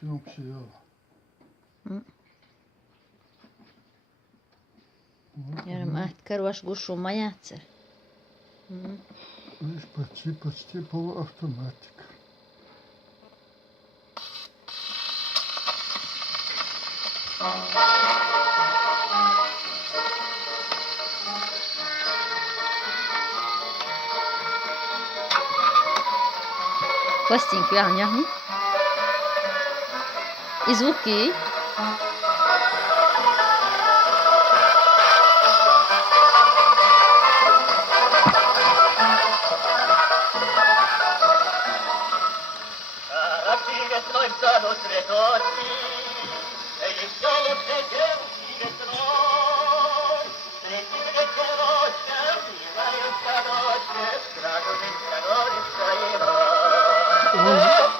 Sinuksia. Ja, matkar was gušuma jācer. Видишь, почти полуавтоматика. Пластинки вягни. И звуки. Он